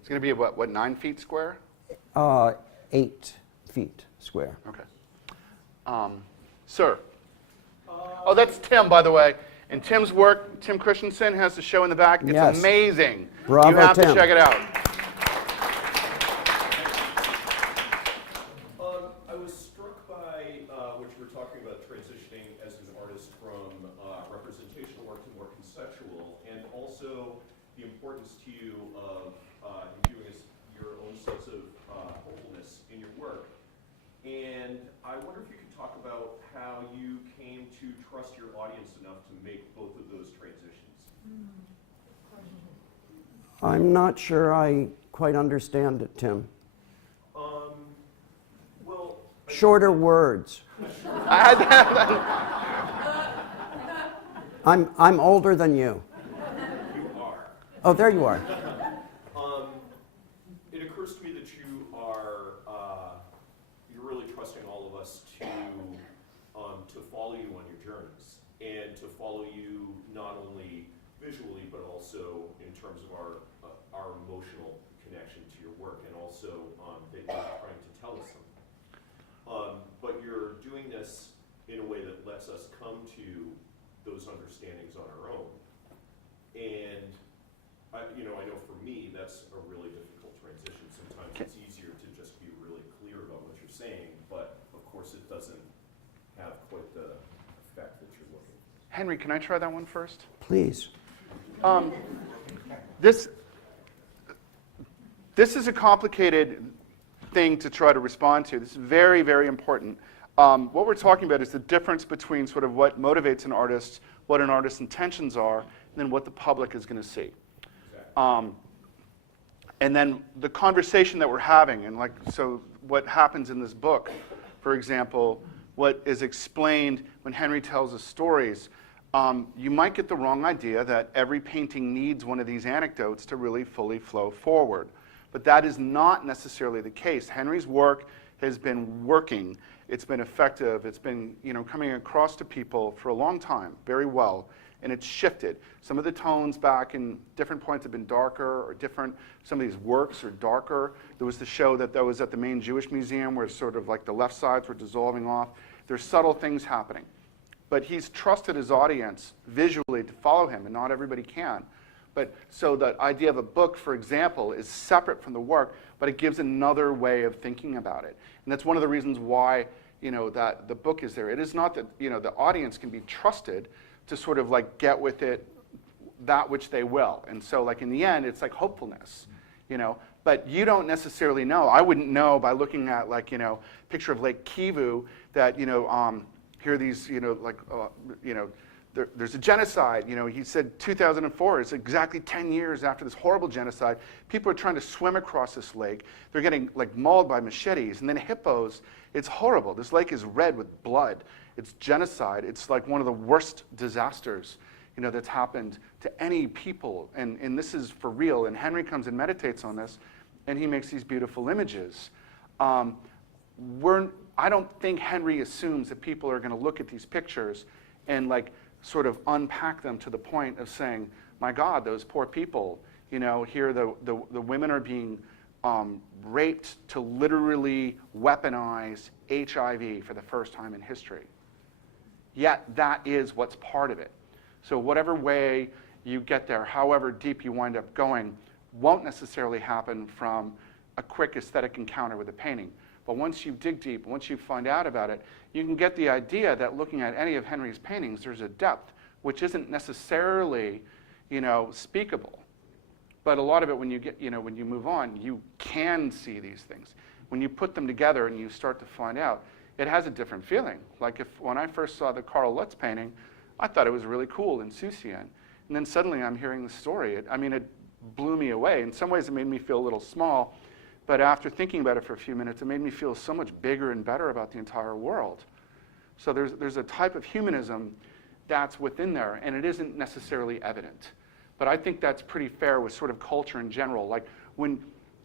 It's going to be what, 9 feet square? 8 feet square. Okay. Sir? Oh, that's Tim, by the way. And Tim's work, Tim Christensen, has the show in the back. It's Yes. amazing. Bravo, you have Tim. to check it out. I was struck by what you were talking about, transitioning as an artist from representational work to more conceptual, and also the importance to you of imbuing your own sense of hopefulness in your work. And I wonder if you could talk about how you came to trust your audience enough to make both of those transitions. I'm not sure I quite understand it, Tim. Well, Shorter words. I'm older than you. you are. Oh, there you are. It occurs to me that you are you're really trusting all of us to follow you on your journeys and to follow you not only visually but also in terms of our emotional connection to your work, and also that you're trying to tell us something. But you're doing this in a way that lets us come to those understandings on our own. And I know for me that's a really difficult transition. Sometimes it's easier to just be really clear about what you're saying, but of course it doesn't have quite the effect that you're looking for. Henry, can I try that one first? Please. This is a complicated thing to try to respond to. This is very, very important. What we're talking about is the difference between sort of what motivates an artist, what an artist's intentions are, and then what the public is going to see. And then the conversation that we're having, and so what happens in this book, for example, what is explained when Henry tells us stories, you might get the wrong idea that every painting needs one of these anecdotes to really fully flow forward. But that is not necessarily the case. Henry's work has been working. It's been effective. It's been coming across to people for a long time very well, and it's shifted. Some of the tones back in different points have been darker or different. Some of these works are darker. There was the show that was at the main Jewish Museum where sort of like the left sides were dissolving off. There's subtle things happening. But he's trusted his audience visually to follow him, and not everybody can. But so the idea of a book, for example, is separate from the work, but it gives another way of thinking about it. And that's one of the reasons why that the book is there. It is not that the audience can be trusted to sort of like get with it that which they will. And so like in the end, it's like hopefulness, But you don't necessarily know. I wouldn't know by looking at picture of Lake Kivu that here are these there's a genocide. He said 2004 is exactly 10 years after this horrible genocide. People are trying to swim across this lake. They're getting mauled by machetes, and then hippos. It's horrible. This lake is red with blood. It's genocide. It's like one of the worst disasters that's happened to any people, and this is for real. And Henry comes and meditates on this, and he makes these beautiful images. I don't think Henry assumes that people are going to look at these pictures and sort of unpack them to the point of saying, my God, those poor people, here the women are being raped to literally weaponize HIV for the first time in history. Yet that is what's part of it. So whatever way you get there, however deep you wind up going, won't necessarily happen from a quick aesthetic encounter with a painting. But once you dig deep, once you find out about it, you can get the idea that looking at any of Henry's paintings, there's a depth which isn't necessarily, speakable. But a lot of it, when you move on, you can see these things. When you put them together and you start to find out, it has a different feeling. Like when I first saw the Carl Lutz painting, I thought it was really cool in Sicily. And then suddenly I'm hearing the story. It blew me away. In some ways it made me feel a little small, but after thinking about it for a few minutes, it made me feel so much bigger and better about the entire world. So there's a type of humanism that's within there, and it isn't necessarily evident. But I think that's pretty fair with sort of culture in general. Like when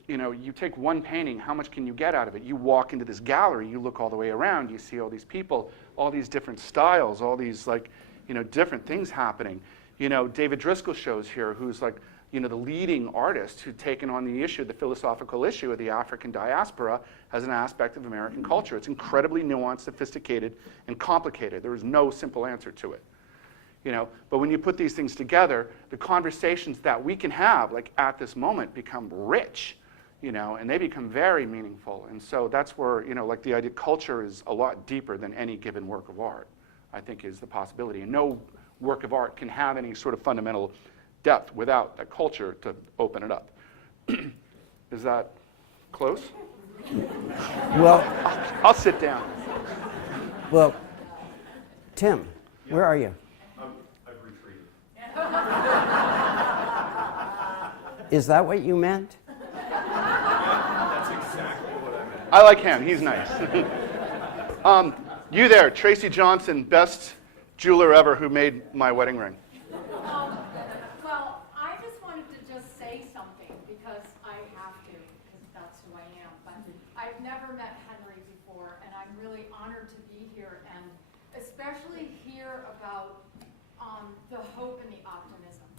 you take one painting, how much can you get out of it? You walk into this gallery, you look all the way around, you see all these people, all these different styles, all these different things happening. David Driscoll shows here, who's the leading artist who'd taken on the philosophical issue of the African diaspora as an aspect of American culture. It's incredibly nuanced, sophisticated, and complicated. There is no simple answer to it. But when you put these things together, the conversations that we can have, at this moment, become rich, and they become very meaningful. And so that's where, the idea culture is a lot deeper than any given work of art, I think, is the possibility. And no work of art can have any sort of fundamental depth without that culture to open it up. Is that close? Well, I'll sit down. well, Tim, where are you? I've retreated. Is that what you meant? That's exactly what I meant. I like him. He's nice. You there, Tracy Johnson, best jeweler ever who made my wedding ring. Well, I just wanted to just say something because I have to, because that's who I am. But I've never met Henry before, and I'm really honored to be here, and especially hear about the hope and the optimism.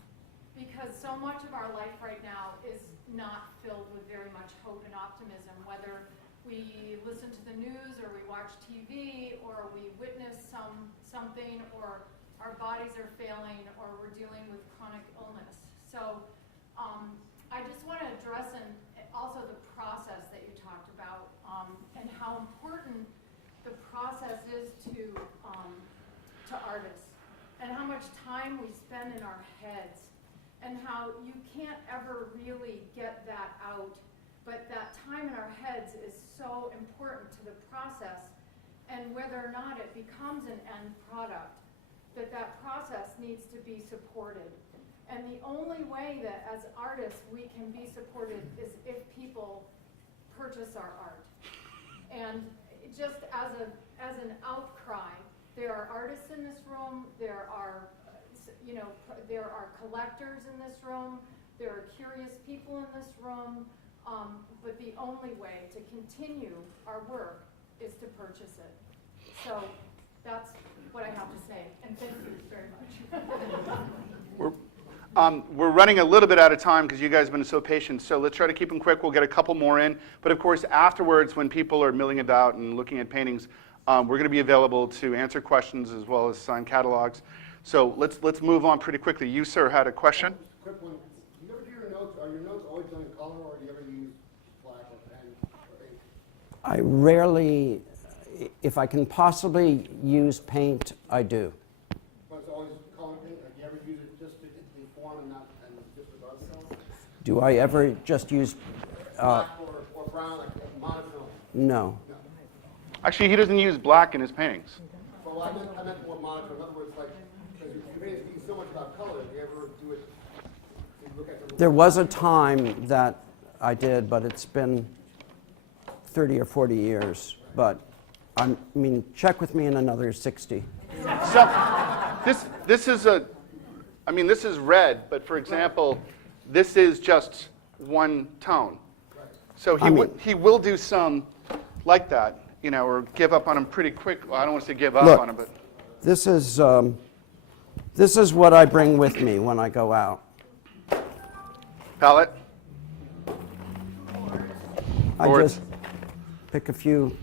Because so much of our life right now is not filled with very much hope and optimism, whether we listen to the news or we watch TV or we witness something or our bodies are failing or we're dealing with chronic illness. So I just want to address also the process that you talked about and how important the process is to artists and how much time we spend in our heads and how you can't ever really get that out. But that time in our heads is so important to the process, and whether or not it becomes an end product, that process needs to be supported. And the only way that as artists we can be supported is if people purchase our art. And just as an outcry, there are artists in this room, there are collectors in this room, there are curious people in this room, but the only way to continue our work is to purchase it. So that's what I have to say, and thank you very much. We're running a little bit out of time because you guys have been so patient, so let's try to keep them quick. We'll get a couple more in. But of course, afterwards, when people are milling about and looking at paintings, we're going to be available to answer questions as well as sign catalogs. So let's move on pretty quickly. You, sir, had a question? Quick one. Do you ever do your notes? Are your notes always done in color, or do you ever use black or pen or ink? I rarely, if I can possibly use paint, I do. But it's always color paint? Or do you ever use it just to inform and not disregard the color? Do I ever just use, Black or brown, like monochrome? no. Actually, he doesn't use black in his paintings. Well, I meant more monochrome. In other words, like, because you speak so much about color, do you ever do it, do you look at the... There was a time that I did, but it's been 30 or 40 years. But, check with me in another 60. So this is red, but for example, this is just one tone. So he will do some like that, or give up on them pretty quick. Well, I don't want to say give up on them, but This is what I bring with me when I go out. palette. I Boards. just pick a few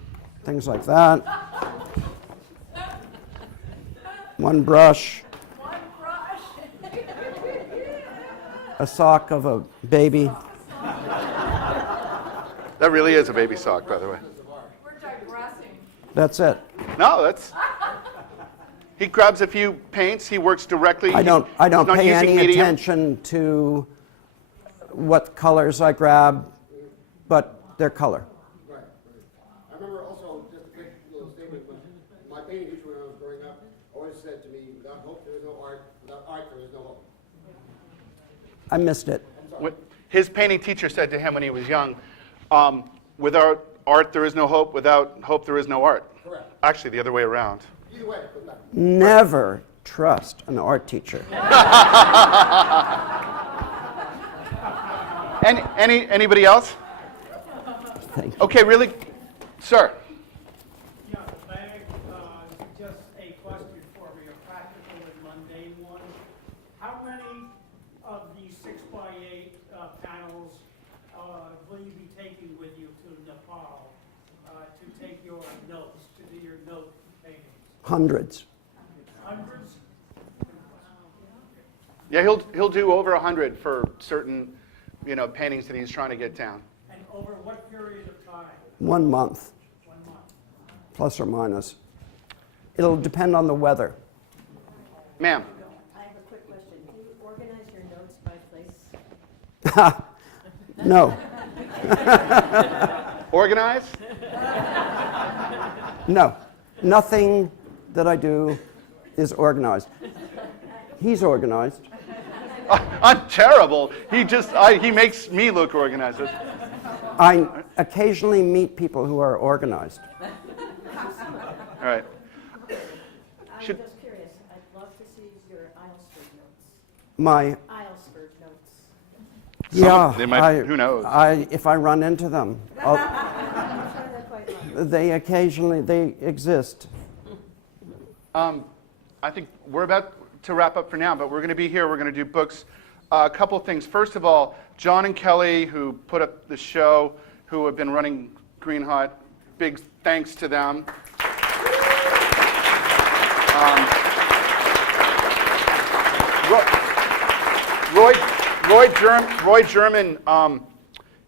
things like that. One brush. One brush. a sock of a baby. That really is a baby sock, by the way. We're digressing. That's it. No, that's. He grabs a few paints. He works directly. I don't he's not pay using any medium. attention to what colors I grab, but their color. Right, right. I remember also, just a quick little statement, when my painting teacher when I was growing up always said to me, without hope there is no art, without art there is no hope. I missed it. What his painting teacher said to him when he was young, without art there is no hope, without hope there is no art. Correct. Actually, the other way around. Either way, but not. Never trust an art teacher. Anybody else? Thank you. Okay, really, sir. Yeah, Meg, just a question for me, a practical and mundane one. How many of these 6x8 panels will you be taking with you to Nepal to take your notes, to do your note paintings? Hundreds. Hundreds? Yeah, he'll do over 100 for certain, paintings that he's trying to get down. And over what period of time? 1 month, 1 month? plus or minus. It'll depend on the weather. Ma'am. I have a quick question. Do you organize your notes by place? No, Organized? no. Nothing that I do is organized. He's organized. I'm terrible. He makes me look organized. I occasionally meet people who are organized. All right. I'm Should- just curious. I'd love to see your Islesford notes. My, Islesford notes. yeah, they might- who knows? if I run into them, I'm sure they're quite lovely. they exist. I think we're about to wrap up for now, but we're going to be here. We're going to do books. A couple of things. First of all, John and Kelly, who put up the show, who have been running Greenhut, big thanks to them. Roy German,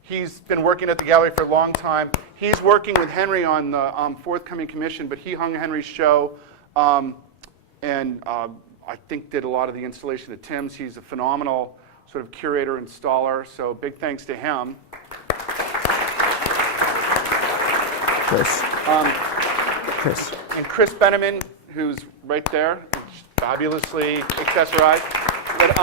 he's been working at the gallery for a long time. He's working with Henry on the forthcoming commission, but he hung Henry's show and I think did a lot of the installation at Tim's. He's a phenomenal sort of curator, installer, so big thanks to him. Chris. And Chris Beneman, who's right there, fabulously accessorized. But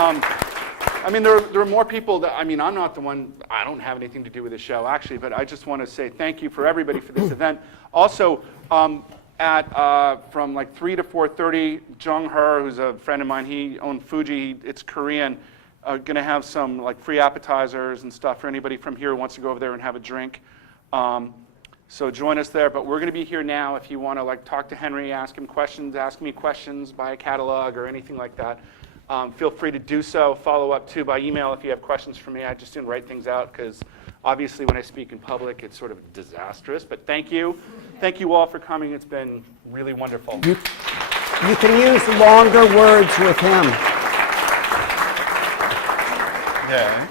there are more people that, I'm not the one, I don't have anything to do with the show actually, but I just want to say thank you for everybody for this event. Also, from like 3 to 4:30, Jung Her, who's a friend of mine, he owned Fuji, it's Korean, going to have some like free appetizers and stuff for anybody from here who wants to go over there and have a drink. So join us there, but we're going to be here now if you want to like talk to Henry, ask him questions, ask me questions, buy a catalog or anything like that. Feel free to do so. Follow up too by email if you have questions for me. I just didn't write things out because obviously when I speak in public it's sort of disastrous, but thank you. Thank you all for coming. It's been really wonderful. You can use longer words with him. Yeah.